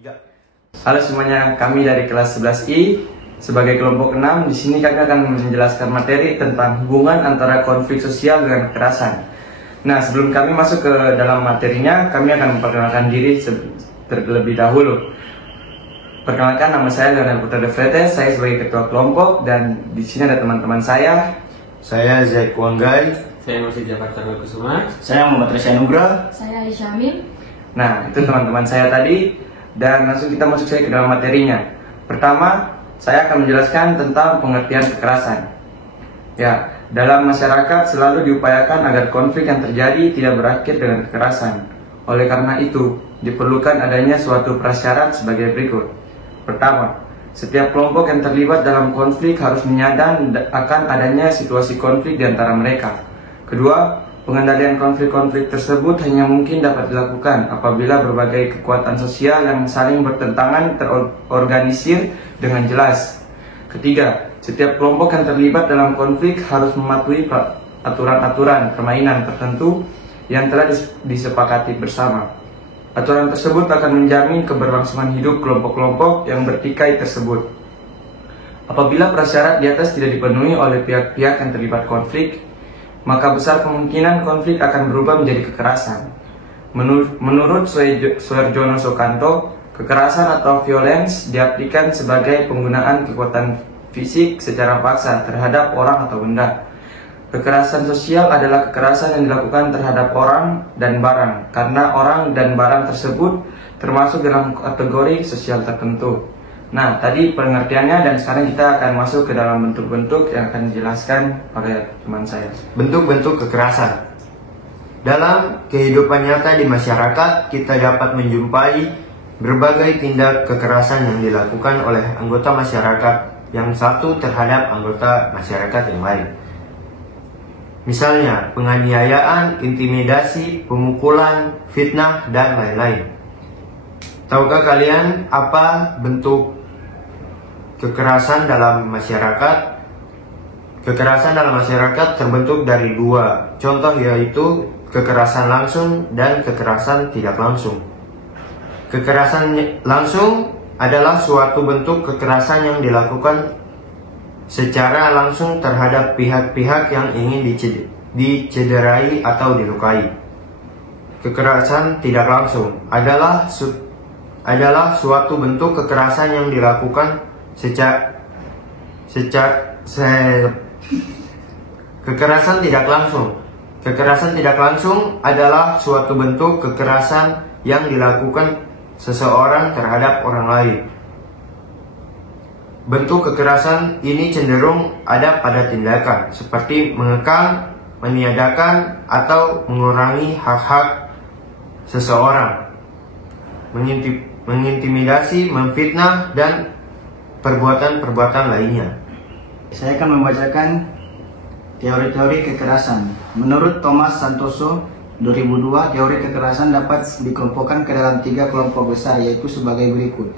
3. Halo semuanya, kami dari kelas 11I sebagai kelompok 6. Di sini kami akan menjelaskan materi tentang hubungan antara konflik sosial dengan kekerasan. Nah, sebelum kami masuk ke dalam materinya, kami akan memperkenalkan diri terlebih dahulu. Perkenalkan, nama saya Leonel Putra De Vretes, saya sebagai ketua kelompok, dan di sini ada teman-teman saya. Saya Zaid Kuanggai. Saya Masih Jakarta Kusuma. Saya Muhammad Resya Nugra. Saya Aisyah Amin. Nah, itu teman-teman saya tadi. Dan langsung kita masuk saja ke dalam materinya. Pertama, saya akan menjelaskan tentang pengertian kekerasan. Ya, dalam masyarakat selalu diupayakan agar konflik yang terjadi tidak berakhir dengan kekerasan. Oleh karena itu, diperlukan adanya suatu prasyarat sebagai berikut. Pertama, setiap kelompok yang terlibat dalam konflik harus menyadar akan adanya situasi konflik di antara mereka. Kedua, pengendalian konflik-konflik tersebut hanya mungkin dapat dilakukan apabila berbagai kekuatan sosial yang saling bertentangan terorganisir dengan jelas. Ketiga, setiap kelompok yang terlibat dalam konflik harus mematuhi aturan-aturan permainan tertentu yang telah disepakati bersama. Aturan tersebut akan menjamin keberlangsungan hidup kelompok-kelompok yang bertikai tersebut. Apabila prasyarat di atas tidak dipenuhi oleh pihak-pihak yang terlibat konflik, maka besar kemungkinan konflik akan berubah menjadi kekerasan. Menurut Suharjono Sukanto, kekerasan atau violence diartikan sebagai penggunaan kekuatan fisik secara paksa terhadap orang atau benda. Kekerasan sosial adalah kekerasan yang dilakukan terhadap orang dan barang, karena orang dan barang tersebut termasuk dalam kategori sosial tertentu. Nah, tadi pengertiannya, dan sekarang kita akan masuk ke dalam bentuk-bentuk yang akan dijelaskan oleh teman saya. Bentuk-bentuk kekerasan. Dalam kehidupan nyata di masyarakat, kita dapat menjumpai berbagai tindak kekerasan yang dilakukan oleh anggota masyarakat yang satu terhadap anggota masyarakat yang lain. Misalnya, penganiayaan, intimidasi, pemukulan, fitnah, dan lain-lain. Tahukah kalian apa bentuk kekerasan dalam masyarakat? Kekerasan dalam masyarakat terbentuk dari dua contoh, yaitu kekerasan langsung dan kekerasan tidak langsung. Kekerasan langsung adalah suatu bentuk kekerasan yang dilakukan secara langsung terhadap pihak-pihak yang ingin dicederai atau dilukai. Kekerasan tidak langsung adalah suatu bentuk kekerasan yang dilakukan kekerasan tidak langsung. Kekerasan tidak langsung adalah suatu bentuk kekerasan yang dilakukan seseorang terhadap orang lain. Bentuk kekerasan ini cenderung ada pada tindakan seperti mengekang, meniadakan, atau mengurangi hak-hak seseorang, mengintimidasi, memfitnah, dan perbuatan-perbuatan lainnya. Saya akan membacakan teori-teori kekerasan. Menurut Thomas Santoso 2002, teori kekerasan dapat dikelompokkan ke dalam 3 kelompok besar, yaitu sebagai berikut.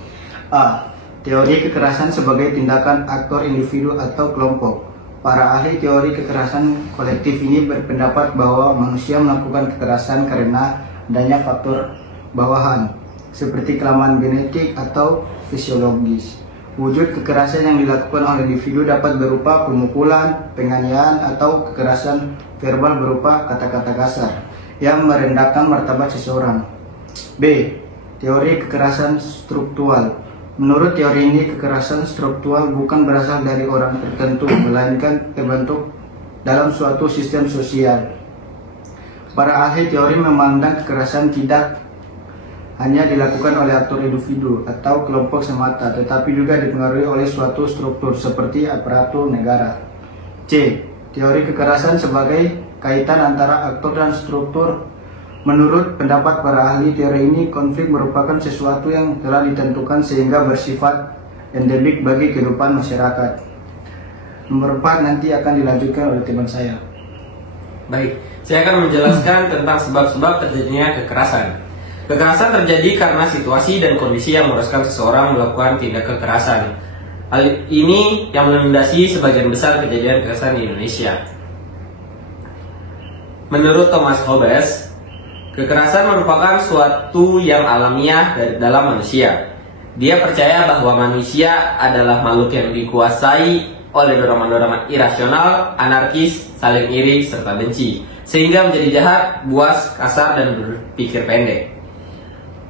A. Teori kekerasan sebagai tindakan aktor individu atau kelompok. Para ahli teori kekerasan kolektif ini berpendapat bahwa manusia melakukan kekerasan karena adanya faktor bawahan, seperti kelemahan genetik atau fisiologis. Wujud kekerasan yang dilakukan oleh individu dapat berupa pemukulan, penganiayaan, atau kekerasan verbal berupa kata-kata kasar yang merendahkan martabat seseorang. B. Teori kekerasan struktural. Menurut teori ini, kekerasan struktural bukan berasal dari orang tertentu, melainkan terbentuk dalam suatu sistem sosial. Para ahli teori memandang kekerasan tidak hanya dilakukan oleh aktor individu atau kelompok semata, tetapi juga dipengaruhi oleh suatu struktur seperti aparatur negara. C. Teori kekerasan sebagai kaitan antara aktor dan struktur. Menurut pendapat para ahli teori ini, konflik merupakan sesuatu yang telah ditentukan sehingga bersifat endemik bagi kehidupan masyarakat. Nomor 4 nanti akan dilanjutkan oleh teman saya. Baik, saya akan menjelaskan tentang sebab-sebab terjadinya kekerasan. Kekerasan terjadi karena situasi dan kondisi yang mengharuskan seseorang melakukan tindak kekerasan. Hal ini yang melandasi sebagian besar kejadian kekerasan di Indonesia. Menurut Thomas Hobbes, kekerasan merupakan suatu yang alamiah dalam manusia. Dia percaya bahwa manusia adalah makhluk yang dikuasai oleh dorongan-dorongan irasional, anarkis, saling iri, serta benci, sehingga menjadi jahat, buas, kasar, dan berpikir pendek.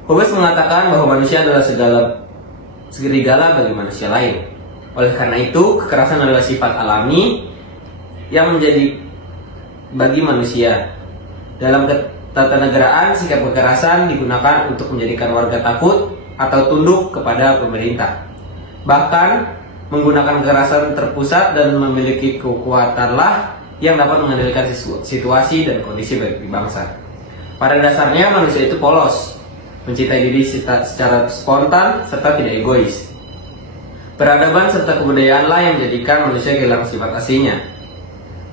Hobbes mengatakan bahwa manusia adalah serigala bagi manusia lain. Oleh karena itu, kekerasan adalah sifat alami yang menjadi bagi manusia. Dalam ketatanegaraan, sikap kekerasan digunakan untuk menjadikan warga takut atau tunduk kepada pemerintah. Bahkan, menggunakan kekerasan terpusat dan memiliki kekuatanlah yang dapat mengendalikan situasi dan kondisi bagi bangsa. Pada dasarnya, manusia itu polos, mencintai diri secara spontan serta tidak egois. Peradaban serta kebudayaanlah yang menjadikan manusia kehilangan sifat aslinya.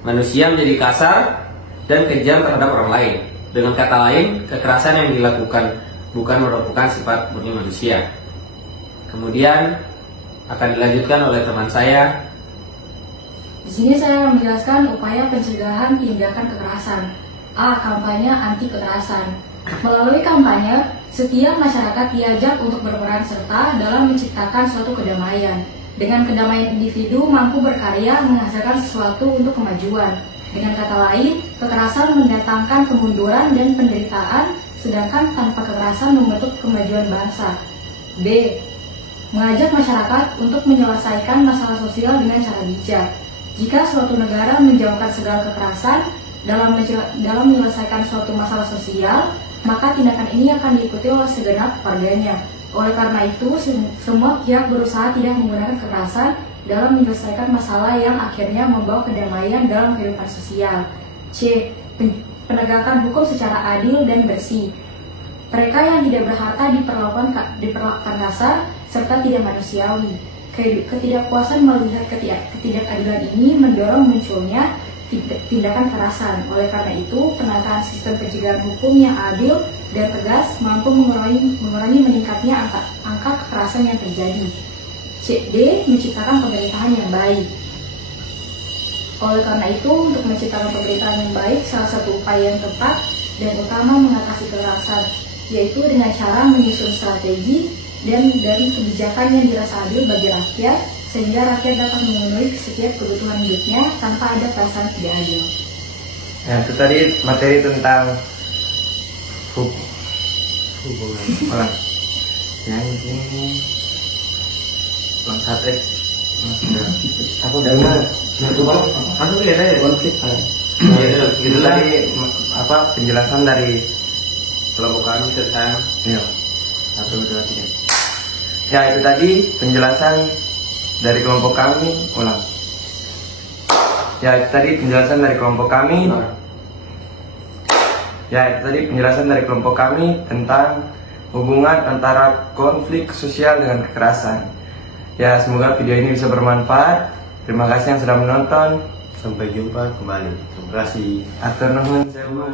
Manusia menjadi kasar dan kejam terhadap orang lain. Dengan kata lain, kekerasan yang dilakukan bukan merupakan sifat murni manusia. Kemudian akan dilanjutkan oleh teman saya. Di sini saya akan menjelaskan upaya pencegahan tindakan kekerasan. A. Kampanye anti kekerasan. Melalui kampanye, setiap masyarakat diajak untuk berperan serta dalam menciptakan suatu kedamaian. Dengan kedamaian, individu mampu berkarya menghasilkan sesuatu untuk kemajuan. Dengan kata lain, kekerasan mendatangkan kemunduran dan penderitaan, sedangkan tanpa kekerasan membentuk kemajuan bangsa. B. Mengajak masyarakat untuk menyelesaikan masalah sosial dengan cara bijak. Jika suatu negara menjauhkan segala kekerasan dalam menyelesaikan suatu masalah sosial, maka tindakan ini akan diikuti oleh segenap warganya. Oleh karena itu, semua pihak berusaha tidak menggunakan kekerasan dalam menyelesaikan masalah yang akhirnya membawa kedamaian dalam kehidupan sosial. C. Penegakan hukum secara adil dan bersih. Mereka yang tidak berharta diperlakukan kasar serta tidak manusiawi. Ketidakpuasan melihat ketidakadilan ini mendorong munculnya tindakan kekerasan. Oleh karena itu, penataan sistem pencegahan hukum yang adil dan tegas mampu mengurangi meningkatnya angka kekerasan yang terjadi. D. Menciptakan pemerintahan yang baik. Oleh karena itu, untuk menciptakan pemerintahan yang baik, salah satu upaya yang tepat dan utama mengatasi kekerasan, yaitu dengan cara menyusun strategi dan dari kebijakan yang dirasa adil bagi rakyat, sehingga rakyat dapat memenuhi setiap kebutuhan hidupnya tanpa ada perasaan tidak adil. Nah, itu tadi materi tentang hubungan. Ya, ini bangsat aku udah aku lihat aja konflik. Itu tadi penjelasan dari kelompok kami tentang ya itu tadi penjelasan dari kelompok kami. Ya itu tadi penjelasan dari kelompok kami. Ya itu tadi penjelasan dari kelompok kami tentang hubungan antara konflik sosial dengan kekerasan. Ya, semoga video ini bisa bermanfaat. Terima kasih yang sudah menonton. Sampai jumpa kembali. Terima kasih. Atur nuhun sewu.